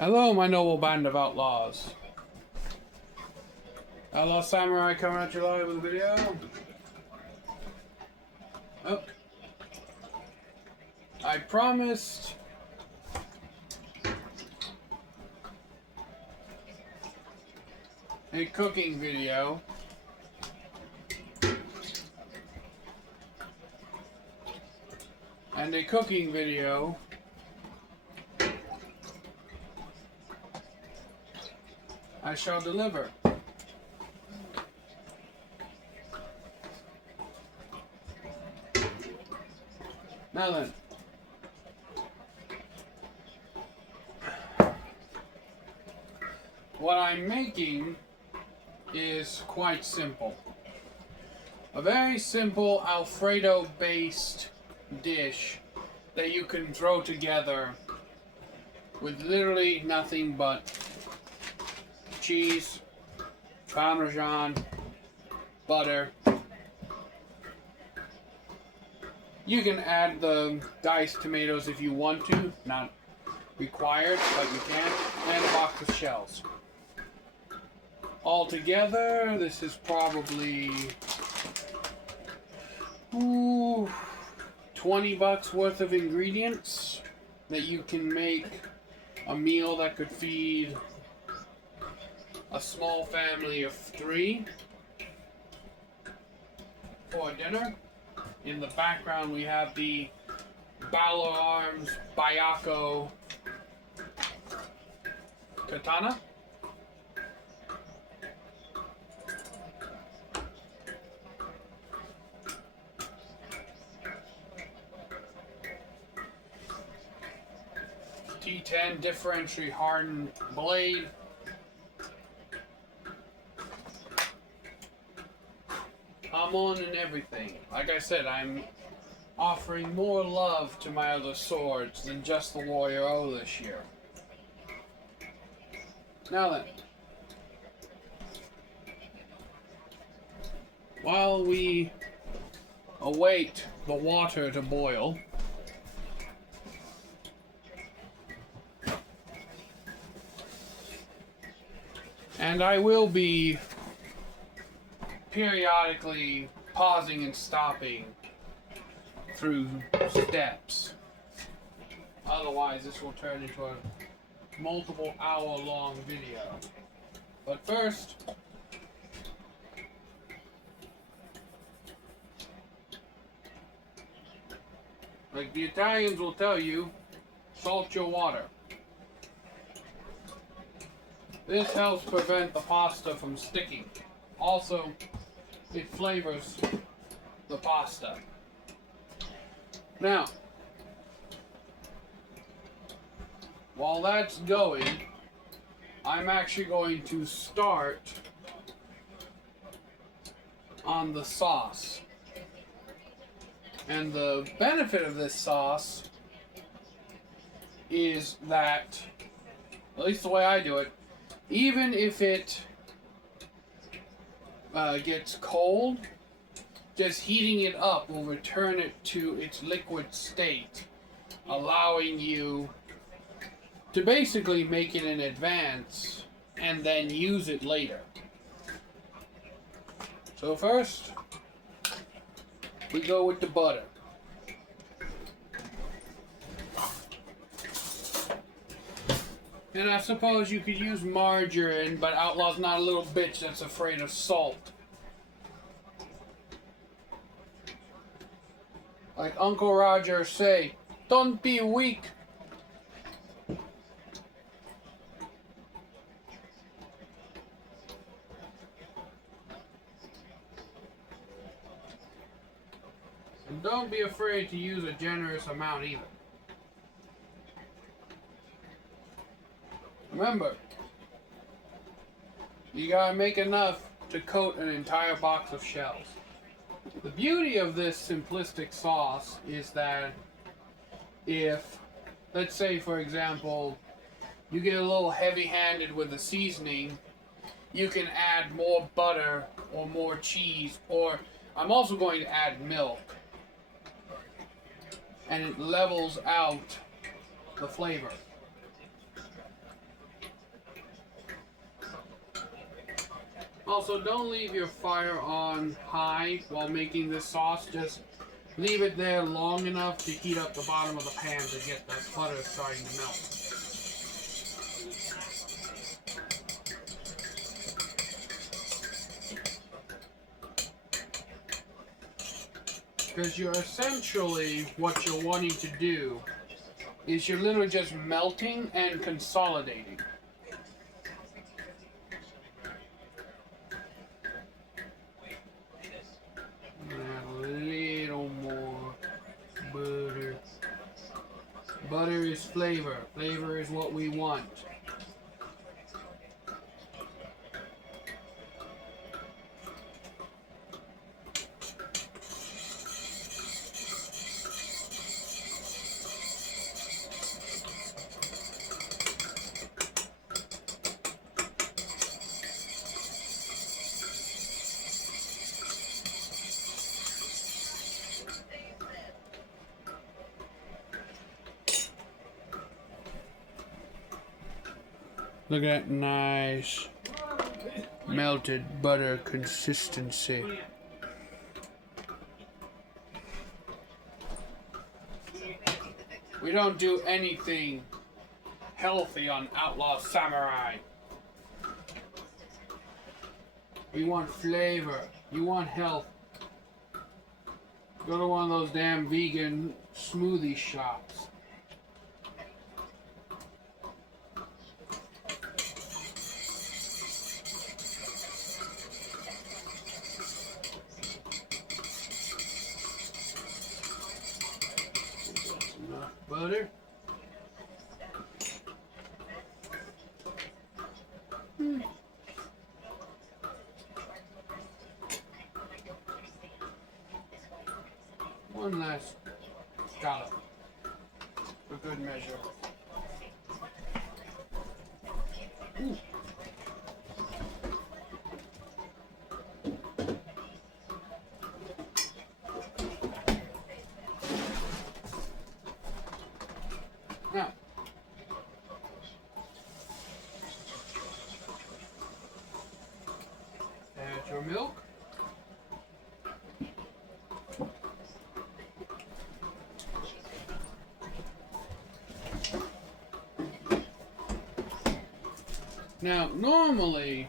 Hello, my noble band of outlaws. Outlaw Samurai coming at you live with a video. Oh. I promised a cooking video. And a cooking video I shall deliver. Now then, what I'm making is quite simple. A very simple Alfredo based dish that you can throw together with literally nothing but cheese, Parmesan, butter. You can add the diced tomatoes if you want to, not required, but you can, and a box of shells. Altogether, this is probably 20 bucks worth of ingredients that you can make a meal that could feed a small family of 3 for dinner. In the background we have the Battle Arms Bayako katana. T10 differentially hardened blade. I'm on and everything. Like I said, I'm offering more love to my other swords than just the Warrior O this year. Now then, while we await the water to boil, and I will be periodically pausing and stopping through steps. Otherwise, this will turn into a multiple hour-long video. But first, like the Italians will tell you, salt your water. This helps prevent the pasta from sticking. Also, it flavors the pasta. Now, while that's going, I'm actually going to start on the sauce. And the benefit of this sauce is that, at least the way I do it, even if it gets cold, just heating it up will return it to its liquid state, allowing you to basically make it in advance and then use it later. So first, we go with the butter. And I suppose you could use margarine, but Outlaw's not a little bitch that's afraid of salt. Like Uncle Roger say, don't be weak. And don't be afraid to use a generous amount either. Remember, you gotta make enough to coat an entire box of shells. The beauty of this simplistic sauce is that if, let's say for example, you get a little heavy-handed with the seasoning, you can add more butter or more cheese, or I'm also going to add milk. And it levels out the flavor. Also, don't leave your fire on high while making this sauce. Just leave it there long enough to heat up the bottom of the pan to get that butter starting to melt. Because you're essentially, what you're wanting to do is you're literally just melting and consolidating. A little more butter. Butter is flavor. Flavor is what we want. Look at that nice melted butter consistency. We don't do anything healthy on Outlaw Samurai. We want flavor. You want health. Go to one of those damn vegan smoothie shops. Butter. One last scallop for good measure. Ooh. Now, add your milk. Now, normally,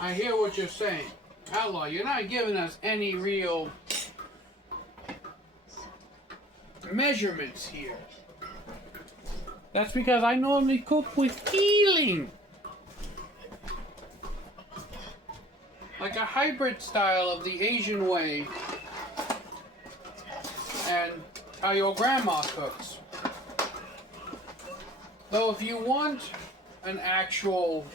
I hear what you're saying. Outlaw, you're not giving us any real measurements here. That's because I normally cook with feeling. Like a hybrid style of the Asian way and how your grandma cooks. Though if you want an actual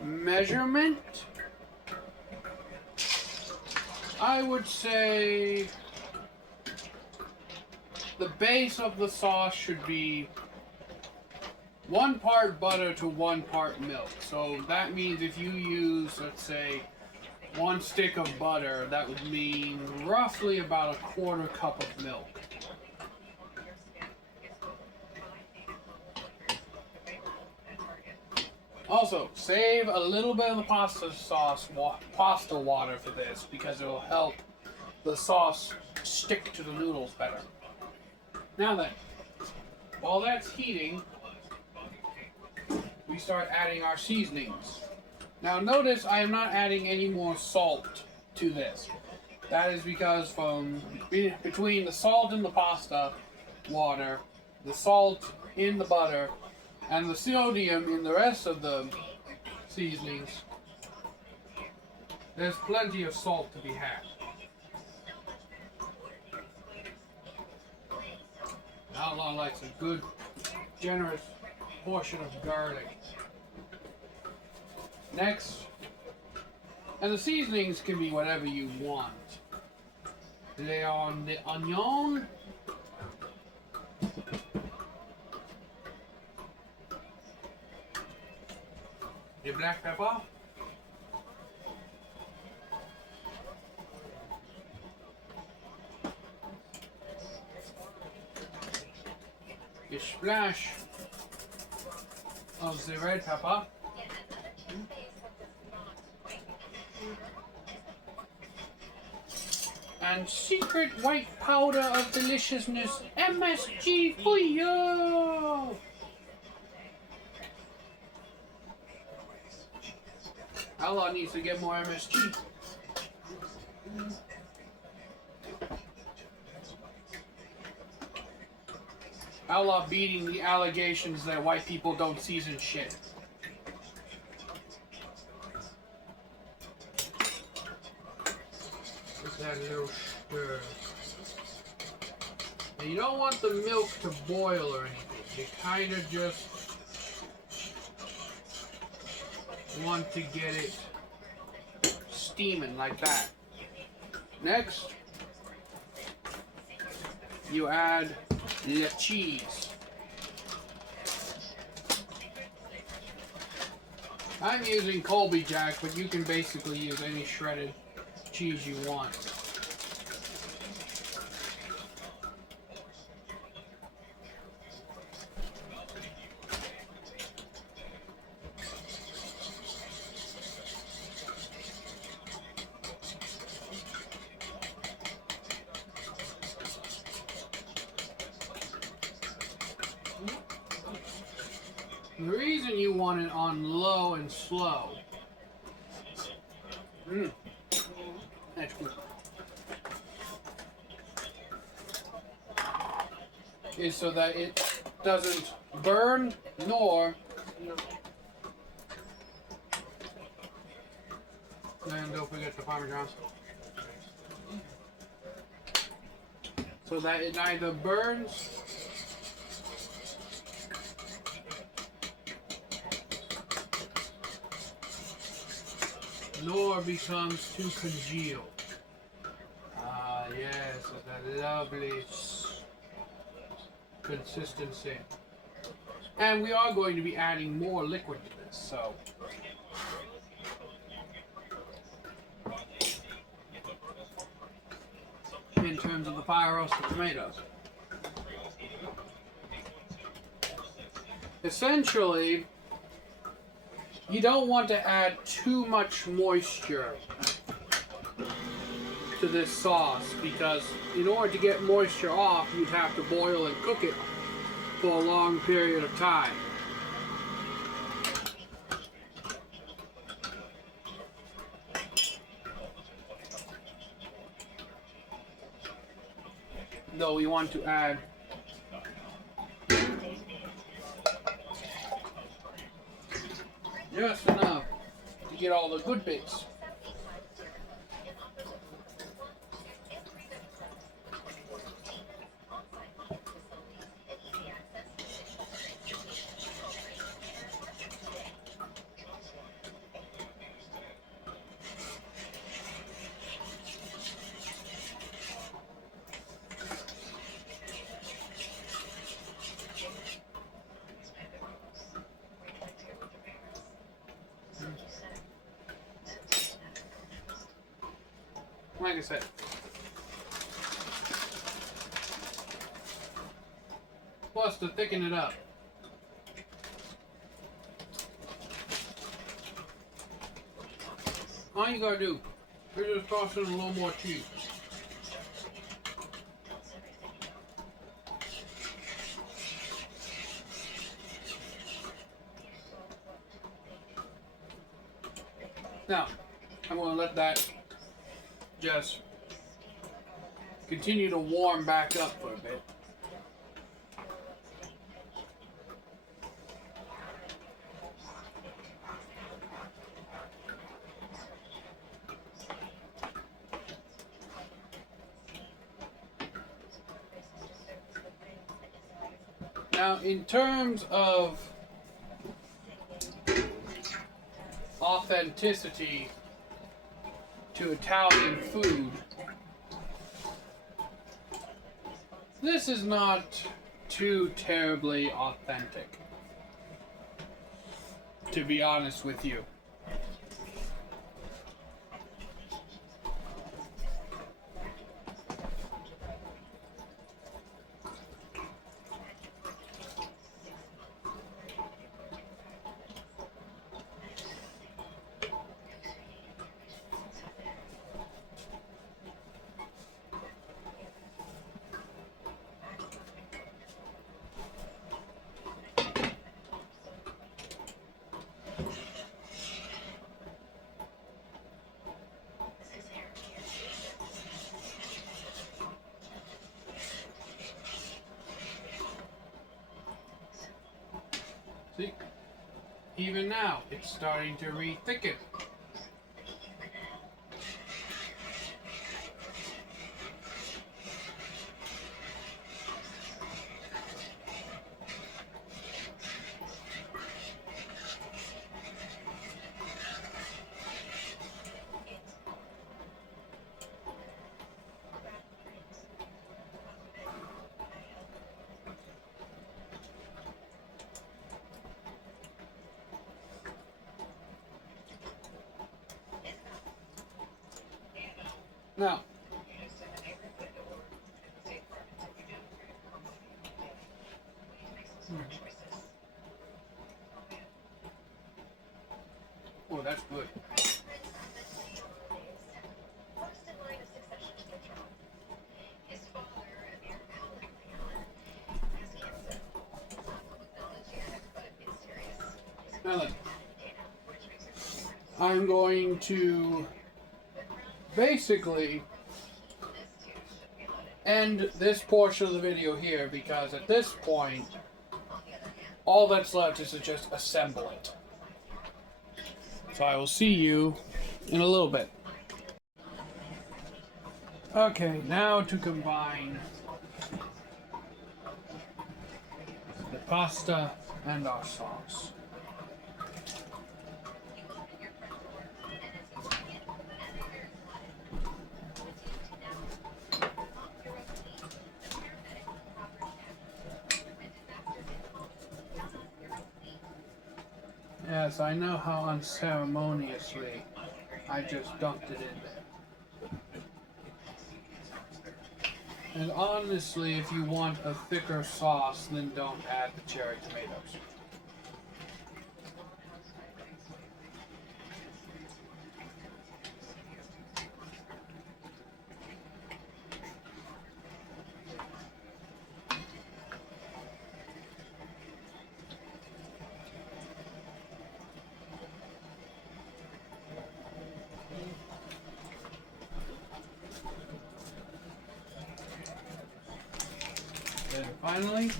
measurement, I would say the base of the sauce should be 1 part butter to 1 part milk. So that means if you use, let's say, 1 stick of butter, that would mean roughly about a 1/4 cup of milk. Also, save a little bit of the pasta sauce, pasta water for this, because it will help the sauce stick to the noodles better. Now then, while that's heating, we start adding our seasonings. Now notice I am not adding any more salt to this. That is because from between the salt in the pasta water, the salt in the butter, and the sodium in the rest of the seasonings, there's plenty of salt to be had. Outlaw likes a good, generous portion of garlic. Next, and the seasonings can be whatever you want. Lay on the onion. Your black pepper. You splash of the red pepper. And secret white powder of deliciousness, MSG for you! Outlaw needs to get more MSG. Outlaw beating the allegations that white people don't season shit. Just that little stir. And you don't want the milk to boil or anything. You kind of just want to get it steaming like that. Next, you add the cheese. I'm using Colby Jack, but you can basically use any shredded cheese you want. The reason you want it on low and slow that's good. Is so that it doesn't burn nor and don't forget the Parmesan. So that it neither burns nor becomes too congealed. Ah, yes, that lovely consistency. And we are going to be adding more liquid to this, so. In terms of the fire roasted tomatoes. Essentially, you don't want to add too much moisture to this sauce because in order to get moisture off, you'd have to boil and cook it for a long period of time. Though we want to add just enough to get all the good bits. Like I said, plus to thicken it up. All you gotta do is just toss in a little more cheese. Now, I'm gonna let that just continue to warm back up for a bit. Now, in terms of authenticity to Italian food, this is not too terribly authentic, to be honest with you. See? Even now, it's starting to re-thicken. Now, oh, that's good. Now then, I'm going to basically end this portion of the video here because at this point, all that's left is to just assemble it. So I will see you in a little bit. Okay, now to combine the pasta and our sauce. Yes, I know how unceremoniously I just dumped it in there. And honestly, if you want a thicker sauce, then don't add the cherry tomatoes. And finally,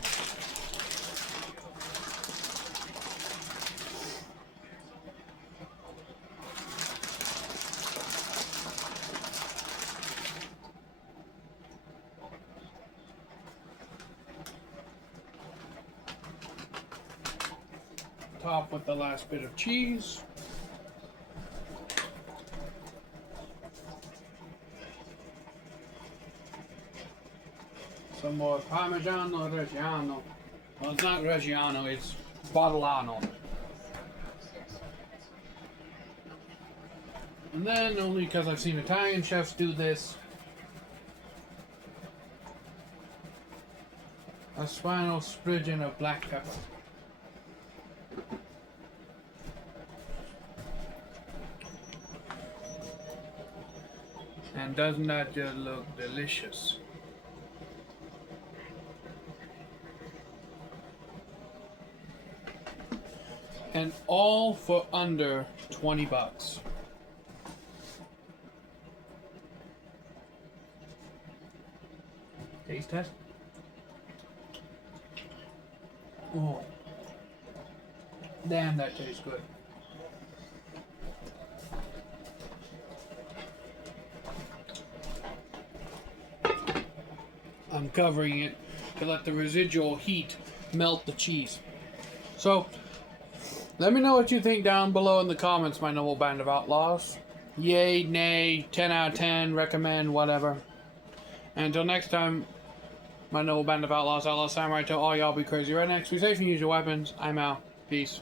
top with the last bit of cheese. Some more Parmigiano Reggiano. Well, it's not Reggiano, it's Bottolano. And then, only because I've seen Italian chefs do this, a spinal sprigging of black pepper. And doesn't that just look delicious? And all for under 20 bucks. Taste test. Oh. Damn, that tastes good. I'm covering it to let the residual heat melt the cheese. So, let me know what you think down below in the comments, my noble band of outlaws. Yay, nay, 10 out of 10, recommend, whatever. And until next time, my noble band of outlaws, outlaw samurai, to all y'all be crazy rednecks. Be safe and use your weapons. I'm out. Peace.